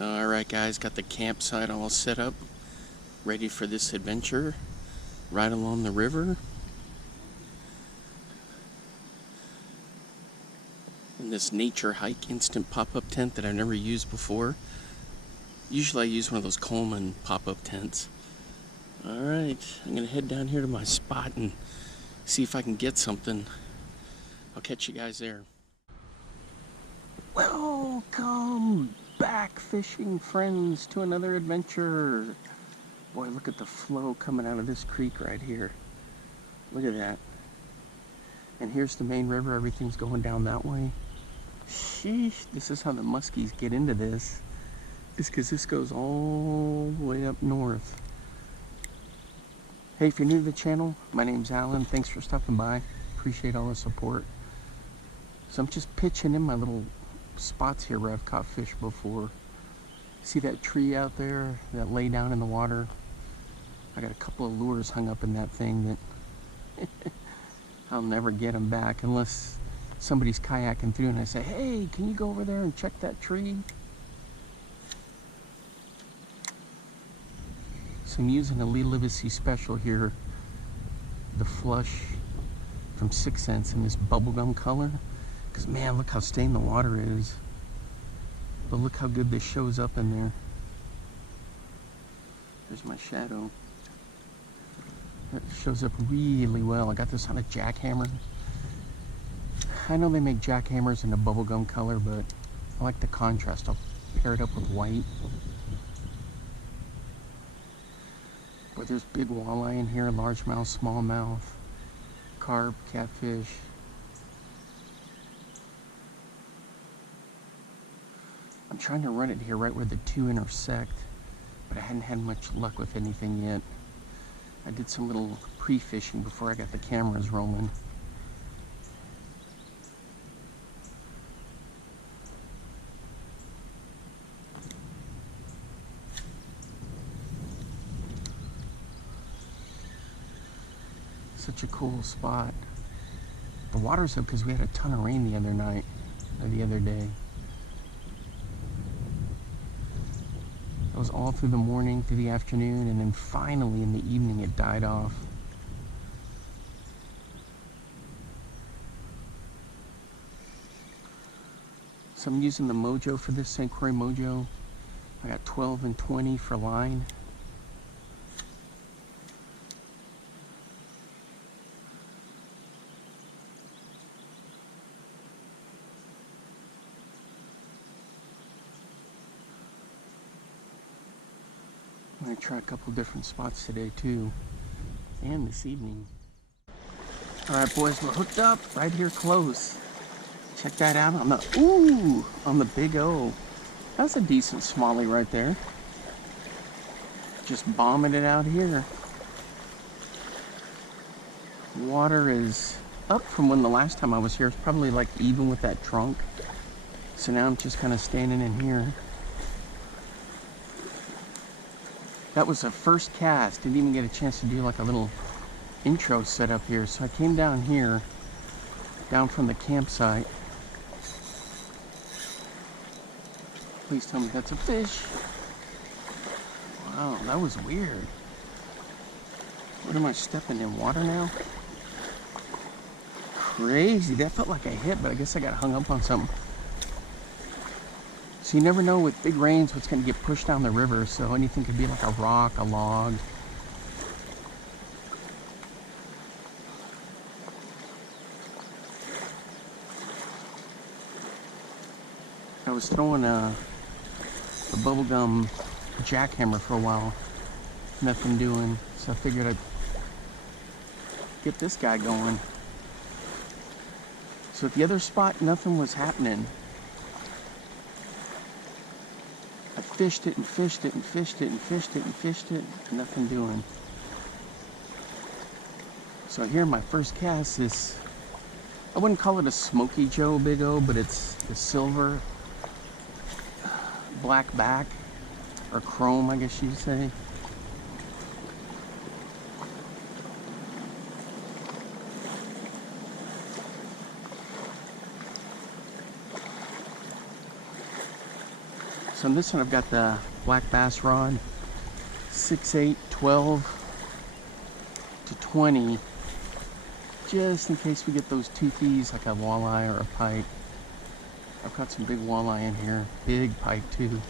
Alright guys, got the campsite all set up, ready for this adventure, right along the river. In this Naturehike instant pop-up tent that I've never used before. Usually I use one of those Coleman pop-up tents. Alright, I'm gonna head down here to my spot and see if I can get something. I'll catch you guys there. Welcome back, fishing friends, to another adventure. Boy, look at the flow coming out of this creek right here. Look at that. And here's the main river. Everything's going down that way. Sheesh, this is how the muskies get into this. It's because this goes all the way up north. Hey, if you're new to the channel, my name's Alan. Thanks for stopping by. Appreciate all the support. So I'm just pitching in my little spots here where I've caught fish before. See that tree out there that lay down in the water? I got a couple of lures hung up in that thing that I'll never get them back unless somebody's kayaking through and I say, hey, can you go over there and check that tree? So I'm using a Lee Livesey special here, the Flush from 6 cents in this bubblegum color. Because man, look how stained the water is. But look how good this shows up in there. There's my shadow. That shows up really well. I got this on a jackhammer. I know they make jackhammers in a bubblegum color, but I like the contrast. I'll pair it up with white. Boy, there's big walleye in here, largemouth, smallmouth, carp, catfish. I'm trying to run it here right where the two intersect, but I hadn't had much luck with anything yet. I did some little pre-fishing before I got the cameras rolling. Such a cool spot. The water's up because we had a ton of rain the other day. It was all through the morning, through the afternoon, and then finally in the evening it died off. So I'm using the Mojo for this, St. Croix Mojo. I got 12 and 20 for line. I'm going to try a couple different spots today too, and this evening. Alright boys, we're hooked up right here close. Check that out on the Big O. That's a decent smallie right there. Just bombing it out here. Water is up from when the last time I was here. It's probably like even with that trunk. So now I'm just kind of standing in here. That was the first cast. Didn't even get a chance to do like a little intro set up here. So I came down here, down from the campsite. Please tell me that's a fish. Wow, that was weird. What am I stepping in? Water now? Crazy. That felt like a hit, but I guess I got hung up on something. So you never know with big rains what's going to get pushed down the river, so anything could be like a rock, a log. I was throwing a bubblegum jackhammer for a while, nothing doing, so I figured I'd get this guy going. So at the other spot, nothing was happening. I fished it and fished it and fished it and fished it and fished it, nothing doing. So here my first cast is, I wouldn't call it a Smoky Joe Big O, but it's the silver black back, or chrome I guess you'd say. So on this one I've got the black bass rod, 6/8, 12 to 20, just in case we get those toothies like a walleye or a pike. I've got some big walleye in here, big pike too.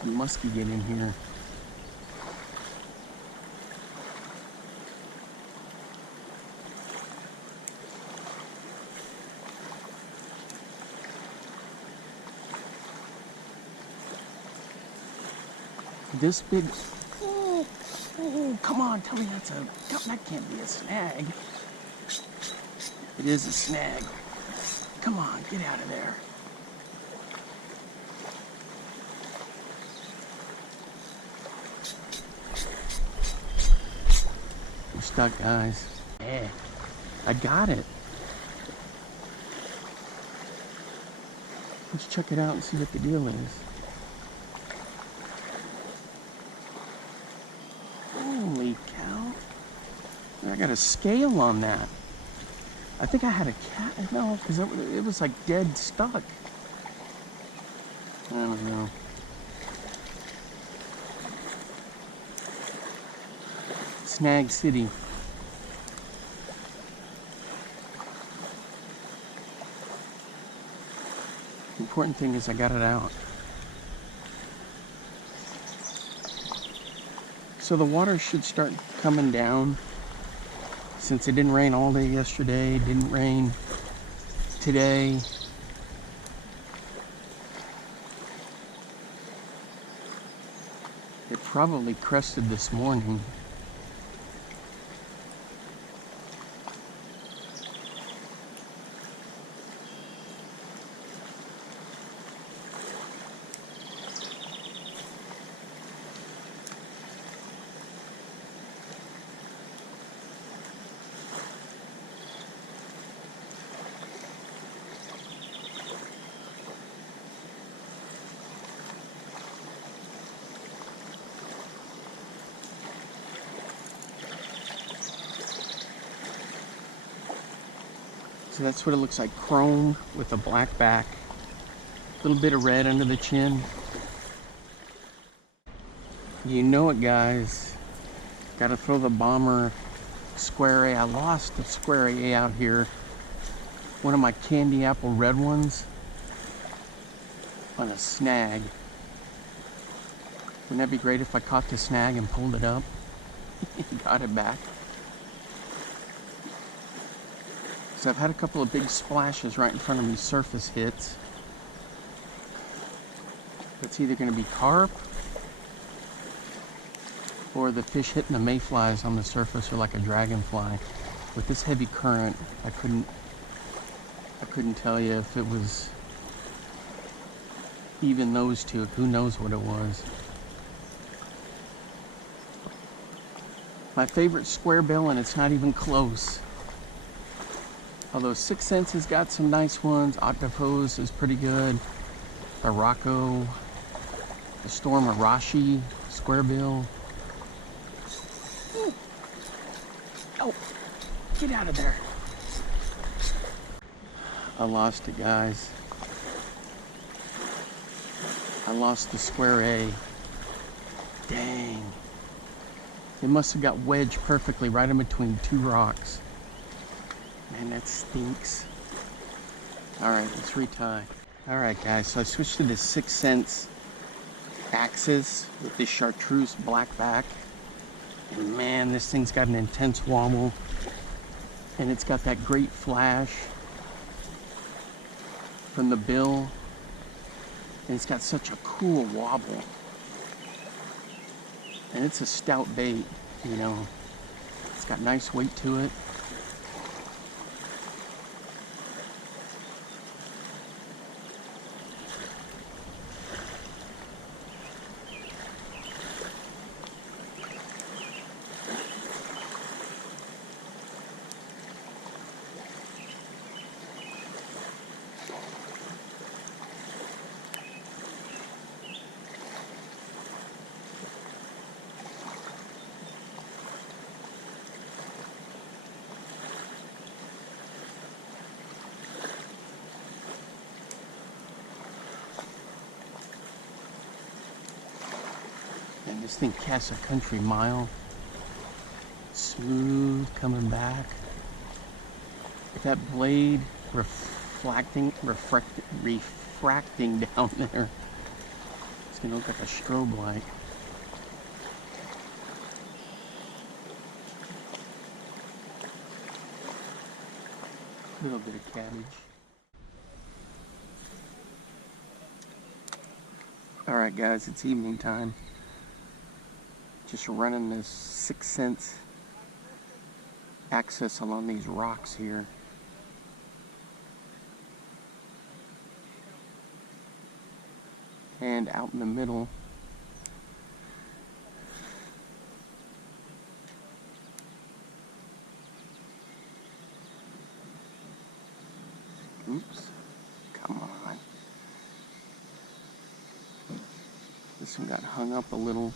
Some muskie get in here. This big, oh, come on, tell me that can't be a snag. It is a snag. Come on, get out of there. We're stuck, guys. Yeah, I got it. Let's check it out and see what the deal is. Holy cow. I got a scale on that. I think I had a cat. No, because it was like dead stuck. I don't know. Snag City. The important thing is I got it out. So the water should start coming down since it didn't rain all day yesterday, didn't rain today. It probably crested this morning. So that's what it looks like, chrome with a black back. A little bit of red under the chin. You know it, guys. Gotta throw the bomber square A. I lost the square A out here. One of my candy apple red ones on a snag. Wouldn't that be great if I caught the snag and pulled it up? Got it back. So I've had a couple of big splashes right in front of me, surface hits. It's either going to be carp or the fish hitting the mayflies on the surface or like a dragonfly. With this heavy current, I couldn't tell you if it was even those two. Who knows what it was. My favorite square bill, and it's not even close. Although 6 Cents has got some nice ones. Octopose is pretty good. The Rocco, the Storm Arashi, square bill. Ooh. Oh, get out of there. I lost it, guys. I lost the square A. Dang. It must have got wedged perfectly right in between two rocks. Man, that stinks. Alright, let's retie. Alright guys, so I switched to this 6 Cents Axis with this chartreuse black back. And man, this thing's got an intense wobble. And it's got that great flash from the bill. And it's got such a cool wobble. And it's a stout bait, you know. It's got nice weight to it. This thing casts a country mile. Smooth coming back. With that blade refracting down there. It's gonna look like a strobe light. A little bit of cabbage. Alright guys, it's evening time. Just running this 6 cents access along these rocks here. And out in the middle, oops, come on. This one got hung up a little.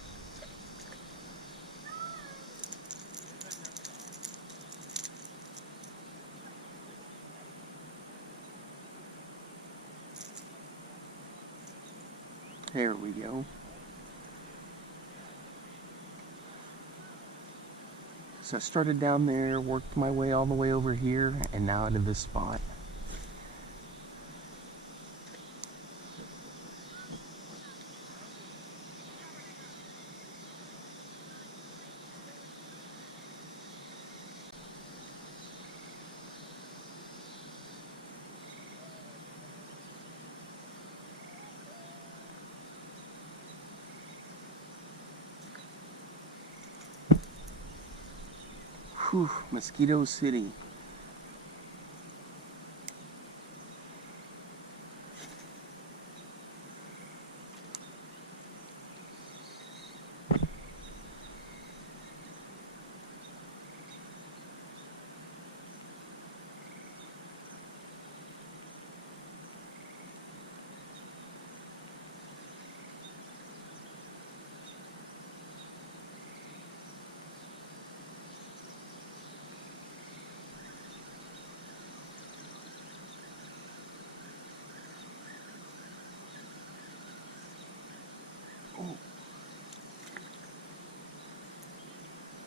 There we go. So I started down there, worked my way all the way over here, and now to this spot. Whew, Mosquito City.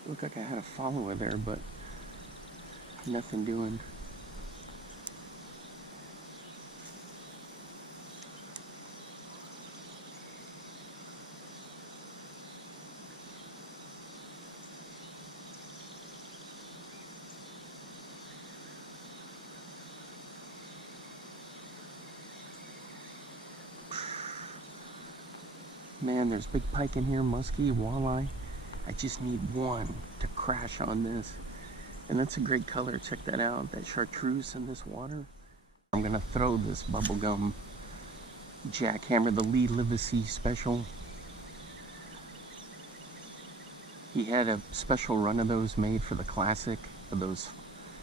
Looked like I had a follower there, but nothing doing. Man, there's big pike in here, muskie, walleye. I just need one to crash on this. And that's a great color, check that out. That chartreuse in this water. I'm gonna throw this bubblegum jackhammer, the Lee Livesey special. He had a special run of those made for the classic, of those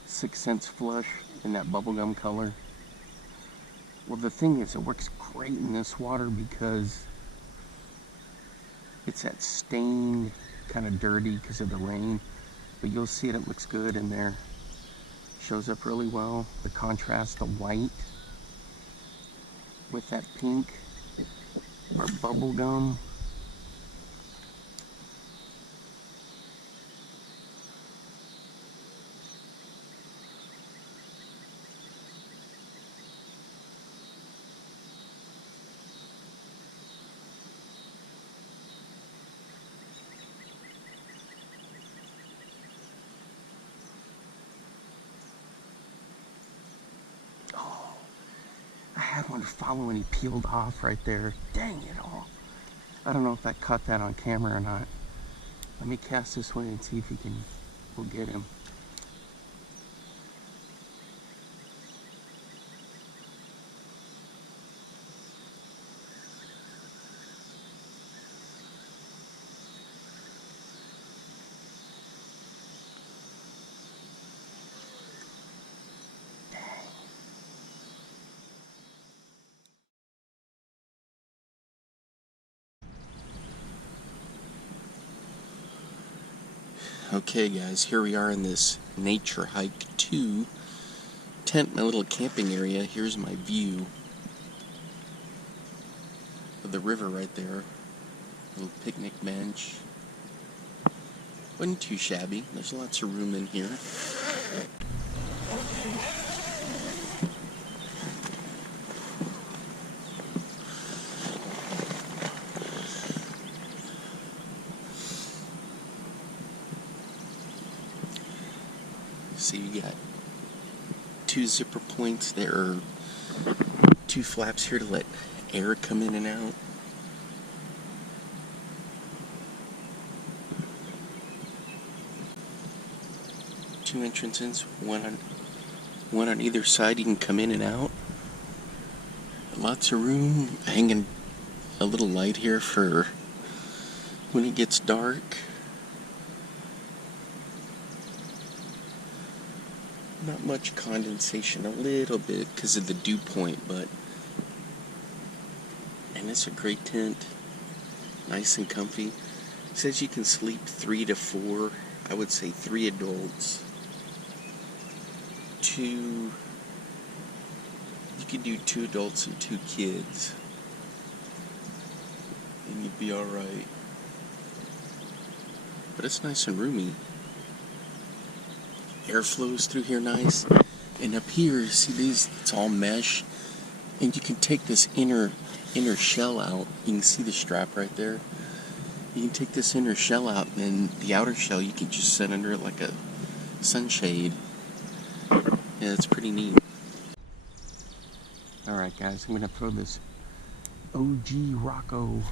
6 cents flush in that bubblegum color. Well, the thing is, it works great in this water because it's that stained, kind of dirty because of the rain, but you'll see it looks good in there. Shows up really well. The contrast, the white with that pink or bubble gum. I had one following, he peeled off right there. Dang it all. I don't know if I caught that on camera or not. Let me cast this way and see if we'll get him. Okay guys, here we are in this Naturehike 2 tent, my little camping area. Here's my view of the river right there. Little picnic bench. Wasn't too shabby. There's lots of room in here. So you got two zipper points. There are two flaps here to let air come in and out. Two entrances, one on either side. You can come in and out. Lots of room. Hanging a little light here for when it gets dark. Not much condensation, a little bit because of the dew point, and it's a great tent. Nice and comfy. It says you can sleep 3 to 4. I would say 3 adults. You could do 2 adults and 2 kids, and you'd be alright. But it's nice and roomy. Air flows through here nice. And up here, see these, it's all mesh. And you can take this inner shell out. You can see the strap right there. You can take this inner shell out, and the outer shell you can just set under it like a sunshade. Yeah, it's pretty neat. Alright guys, I'm going to throw this OG Rocco.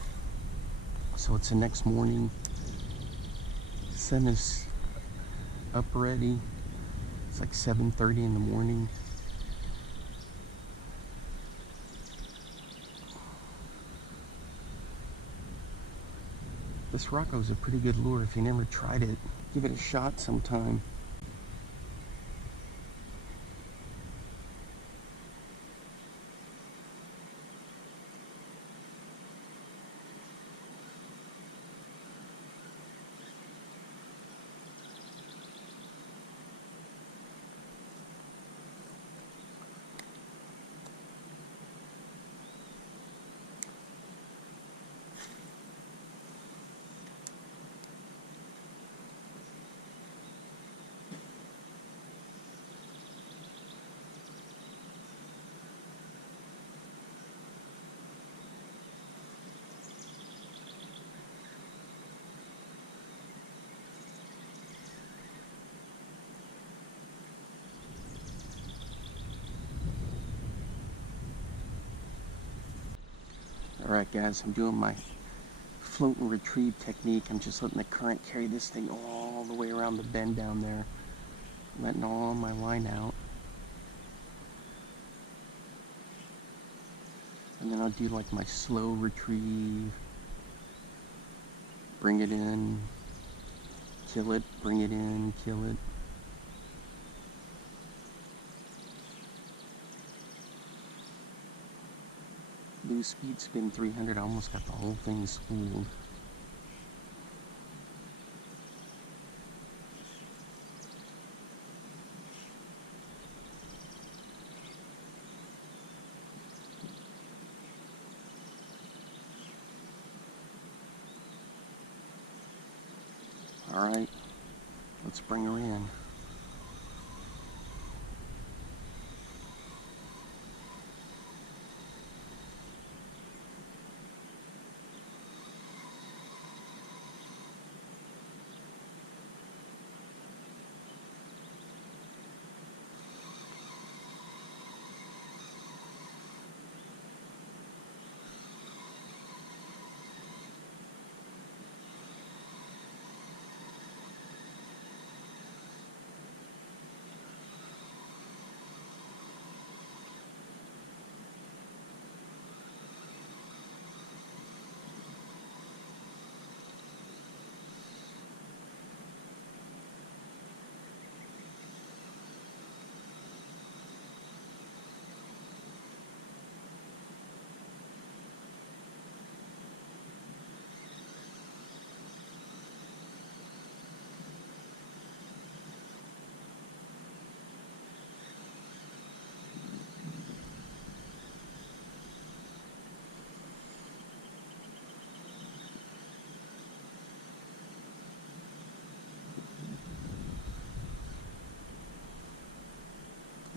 So it's the next morning. Sun is up already. It's like 7:30 in the morning. This Rocco is a pretty good lure. If you never tried it, give it a shot sometime. Alright guys, I'm doing my float and retrieve technique. I'm just letting the current carry this thing all the way around the bend down there. Letting all my line out. And then I'll do like my slow retrieve. Bring it in, kill it, bring it in, kill it. Loose speed spin 300, I almost got the whole thing spooled. Alright, let's bring her in.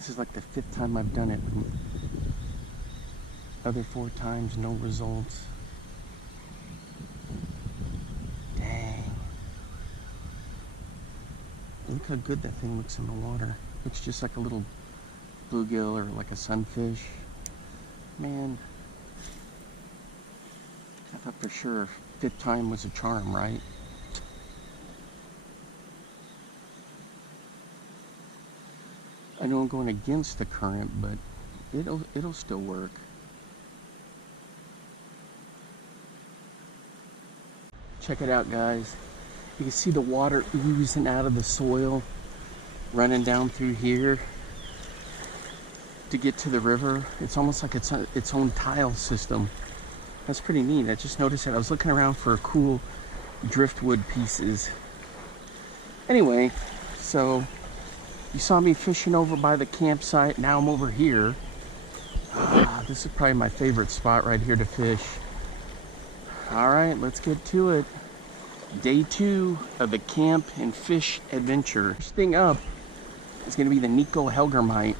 This is like the 5th time I've done it. Other 4 times, no results. Dang. Look how good that thing looks in the water. Looks just like a little bluegill or like a sunfish. Man, I thought for sure 5th time was a charm, right? I know I'm going against the current, but it'll still work. Check it out, guys. You can see the water oozing out of the soil, running down through here to get to the river. It's almost like its own tile system. That's pretty neat. I just noticed it. I was looking around for cool driftwood pieces. Anyway, so you saw me fishing over by the campsite. Now I'm over here. This is probably my favorite spot right here to fish. All right, let's get to it. Day 2 of the camp and fish adventure. First thing up is going to be the Nico Helgermite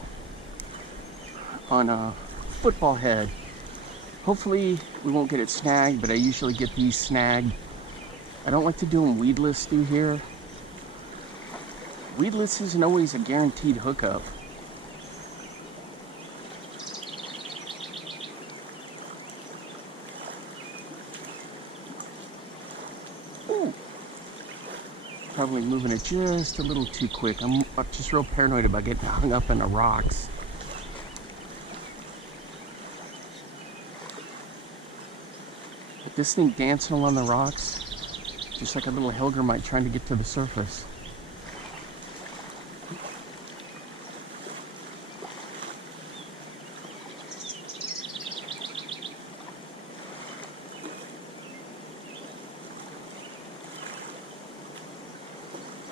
on a football head. Hopefully we won't get it snagged, but I usually get these snagged. I don't like to do them weedless through here. Weedless isn't always a guaranteed hookup. Ooh. Probably moving it just a little too quick. I'm just real paranoid about getting hung up in the rocks. But this thing dancing along the rocks, just like a little Helgermite trying to get to the surface.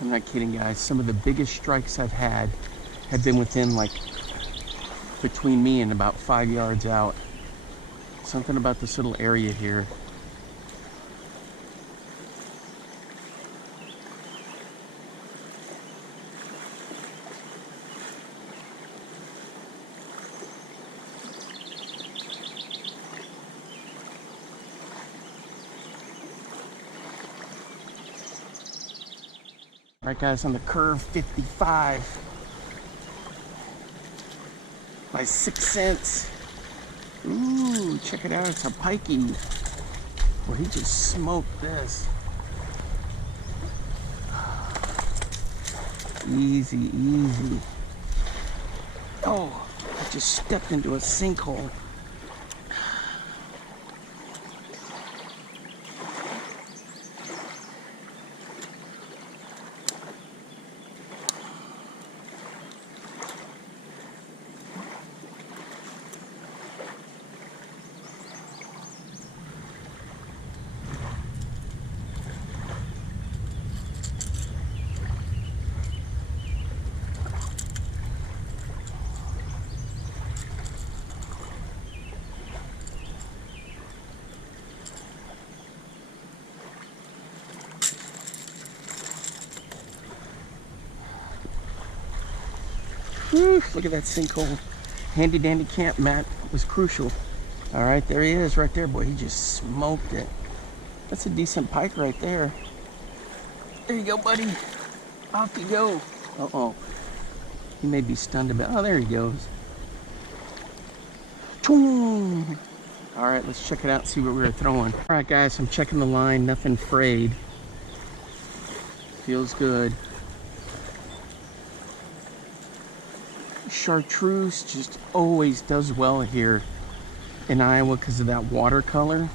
I'm not kidding, guys. Some of the biggest strikes I've had have been within, like, between me and about 5 yards out. Something about this little area here. All right, guys, on the curve 55 by 6 cents. Ooh, check it out, it's a pikey. Well, he just smoked this. Easy, easy. Oh, I just stepped into a sinkhole. Whew, look at that sinkhole. Handy dandy camp mat was crucial. All right, there he is right there. Boy, he just smoked it. That's a decent pike right there. There you go, buddy. Off you go. Uh-oh. He may be stunned a bit. Oh, there he goes. Choom. All right, let's check it out and see what we were throwing. All right, guys, I'm checking the line. Nothing frayed. Feels good. Chartreuse just always does well here in Iowa because of that watercolor.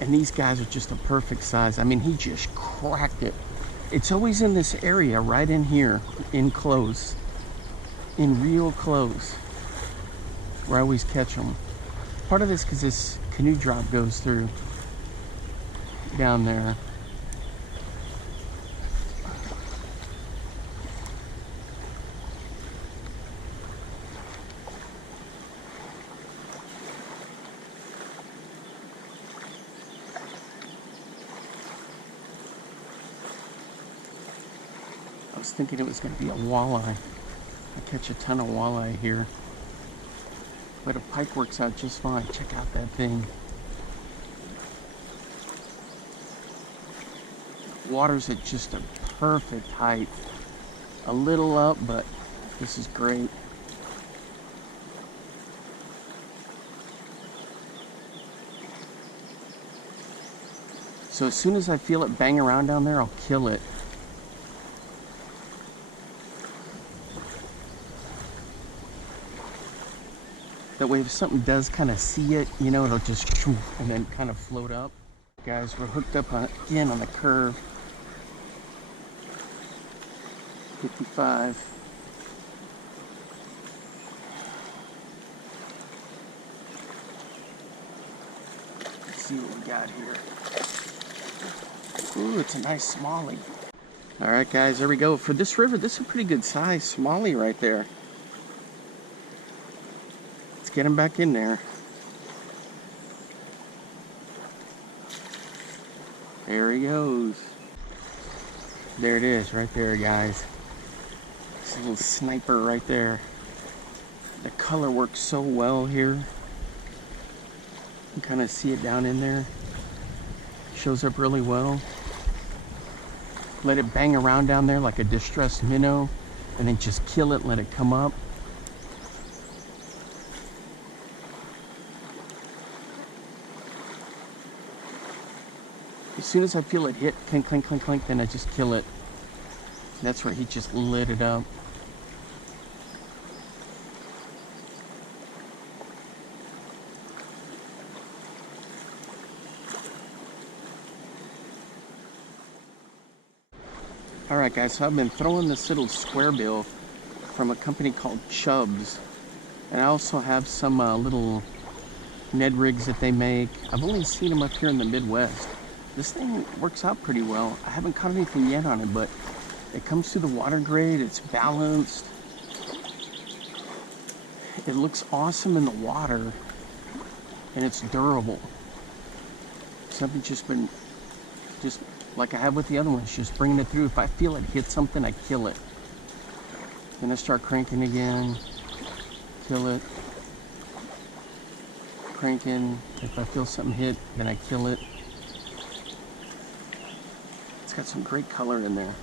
And these guys are just a perfect size. I mean, he just cracked it. It's always in this area right in here, in close, in real close, where I always catch them. Part of this because this canoe drop goes through down there. I was thinking it was going to be a walleye. I catch a ton of walleye here, but a pike works out just fine. Check out that thing. Water's at just a perfect height. A little up, but this is great. So as soon as I feel it bang around down there, I'll kill it. That way if something does kind of see it, you know, it'll just and then kind of float up. Guys, we're hooked up again on the curve. 55. Let's see what we got here. Ooh, it's a nice smallie. All right, guys, there we go. For this river, this is a pretty good size smallie right there. Let's get him back in there. There he goes. There it is, right there, guys. This little sniper right there. The color works so well here. You can kind of see it down in there. Shows up really well. Let it bang around down there like a distressed minnow, and then just kill it and let it come up. As soon as I feel it hit, clink, clink, clink, clink, then I just kill it. That's where he just lit it up. Alright guys, so I've been throwing this little square bill from a company called Chubbs. And I also have some little Ned rigs that they make. I've only seen them up here in the Midwest. This thing works out pretty well. I haven't caught anything yet on it, but it comes through the water grade, it's balanced. It looks awesome in the water, and it's durable. Something just like I have with the other ones, just bringing it through. If I feel it hit something, I kill it. Then I start cranking again, kill it, cranking. If I feel something hit, then I kill it. It's got some great color in there.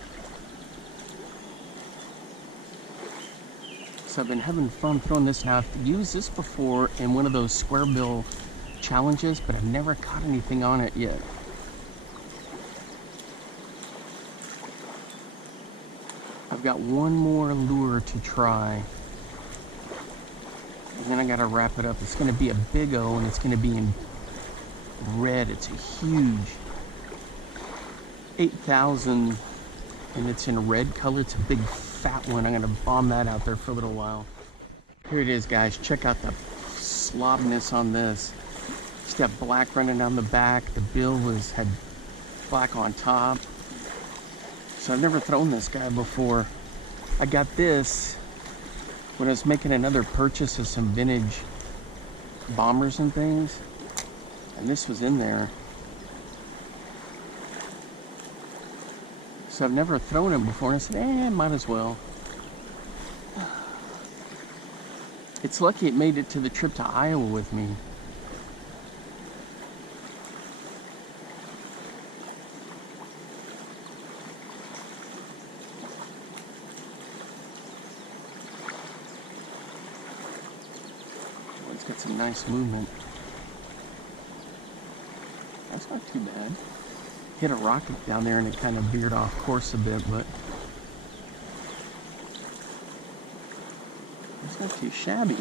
So I've been having fun throwing this. Now I've used this before in one of those square bill challenges, but I've never caught anything on it yet. I've got one more lure to try, and then I gotta wrap it up. It's gonna be a big O, and it's gonna be in red. It's a huge 8,000, and it's in red color. It's a big fat one. I'm gonna bomb that out there for a little while. Here it is, guys. Check out the slobness on this. It's got black running down the back. The bill had black on top. So I've never thrown this guy before. I got this when I was making another purchase of some vintage bombers and things, and this was in there. So I've never thrown him before, and I said, might as well. It's lucky it made it to the trip to Iowa with me. It's got some nice movement. That's not too bad. Hit a rocket down there and it kind of veered off course a bit, but it's not too shabby.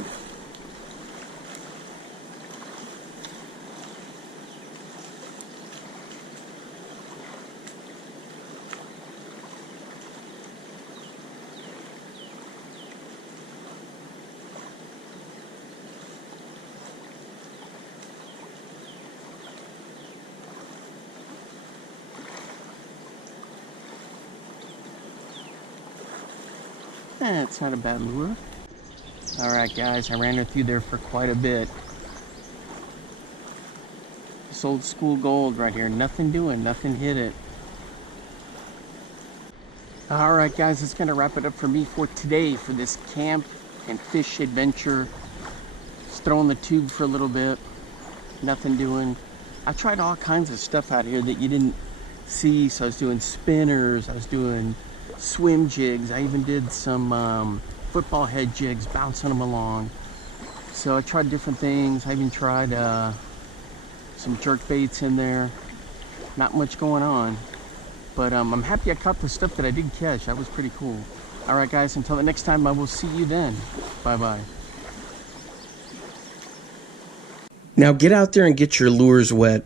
It's not a bad lure. Alright guys, I ran her through there for quite a bit. This old school gold right here. Nothing doing, nothing hit it. All right, guys, that's gonna wrap it up for me for today for this camp and fish adventure. Just throwing the tube for a little bit, nothing doing. I tried all kinds of stuff out here that you didn't see. So I was doing spinners, I was doing swim jigs, I even did some football head jigs, bouncing them along. So I tried different things. I even tried some jerk baits in there. Not much going on, but I'm happy I caught the stuff that I did catch. That was pretty cool. All right, guys, until the next time, I will see you then. Bye-bye. Now get out there and get your lures wet.